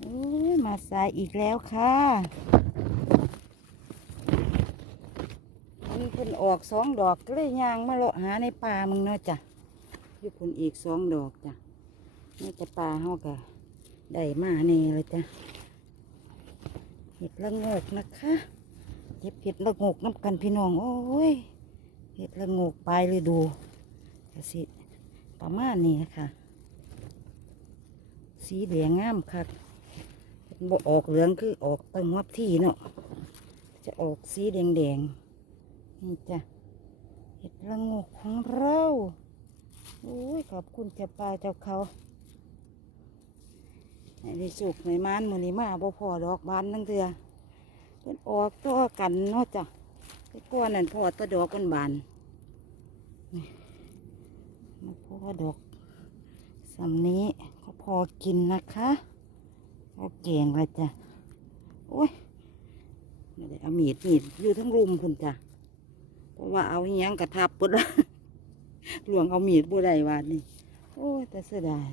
โอ้ยมาสายอีกแล้วค่ะมันเพิ่นออกสองดอกก็เลยยางมาเลาะหาในป่ามึงเนาะจ้ะอยู่พุ่นอีกสองดอกจ้ะนี่จะป่าเฮากะได้มาแน่เลยจ้ะเห็ดละงกนะคะเก็บเห็ดละงกน้ำกันพี่น้อง โอ้ยเห็ดละงกปลายฤดูกสิประมาณนี้นะคะ สีเหลืองงามค่ะ บ่ออกเหลืองคือออกตั้งวับที่เนาะจะออกสีแดงแดงๆนี่จ้ะเห็ดละงกของเราโอ้ยขอบคุณเจ้าป่าเจ้าเขาให้ได้สุกในมานมือนี้มาบ่พอดอกบานทั้งเถือเพิ่นออกตัวกันเนาะจ้ะไอ้ก้อนนั่นพอตัวดอกกันบานนี่มาพอดอกสำนี้ก็พอกินนะคะ พอาแกงเลยจ้ะโอ้ยไม่ได้เอามีดมีดอยู่ทั้งรุมคุณจ้ะเพราะว่าเอาอหยังกระทับปุ๊ดหลวงเอามีดบ่ได้วาดนี่โอ้ยแต่เสียดาย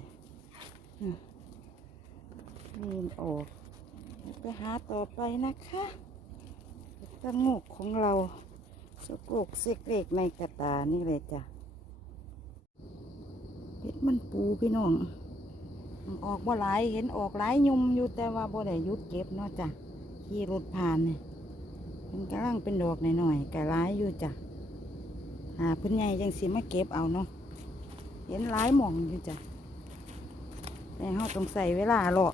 มีนออกไปหาต่อไปนะคะตะงกของเราสกกเสกเล็กในกระตานี่เลยจ้ะเห็ดมันปูพี่น้อง ออกบ่หลายเห็นออกหลายยุ่มอยู่แต่ว่าบ่ได้ยุดเก็บเนาะจ้ะขี่รถผ่านเนี่ยมันกำลังเป็นดอกหน่อยๆกะหลายอยู่จ้ะหาพิ่นใหญ่จังสิมาเก็บเอาเนาะเห็นหลายหม่องอยู่จ้ะแต่เฮาต้องใส่เวลาเลาะ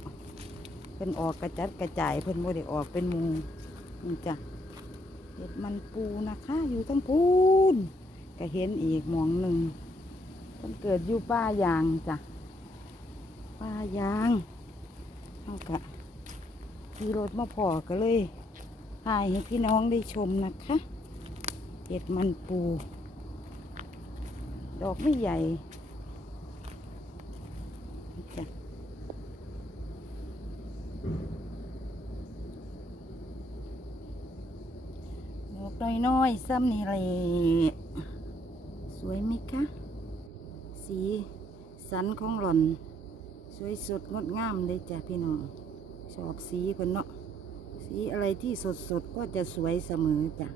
เพิ่นออกกระจัดกระจายเพิ่นบ่ได้ออกเป็นมูนี่จ้ะเห็ดมันปูนะคะอยู่ทั้งพูนก็เห็นอีกหมองหนึ่งมันเกิดอยู่ป่ายางจ้ะ ป่ายางเอากะขี่รถมาพอก็เลยถ่ายให้พี่น้องได้ชมนะคะเห็ดมันปู ดอกไม่ใหญ่นี่จ้ะดอกน้อยๆซ้ำนี่เลยสวยไหมคะ สีสันของหล่อน สวยสดงดงามเลยจ้ะพี่น้องชอบสีคนเนาะสีอะไรที่สดสดก็จะสวยเสมอจ้ะ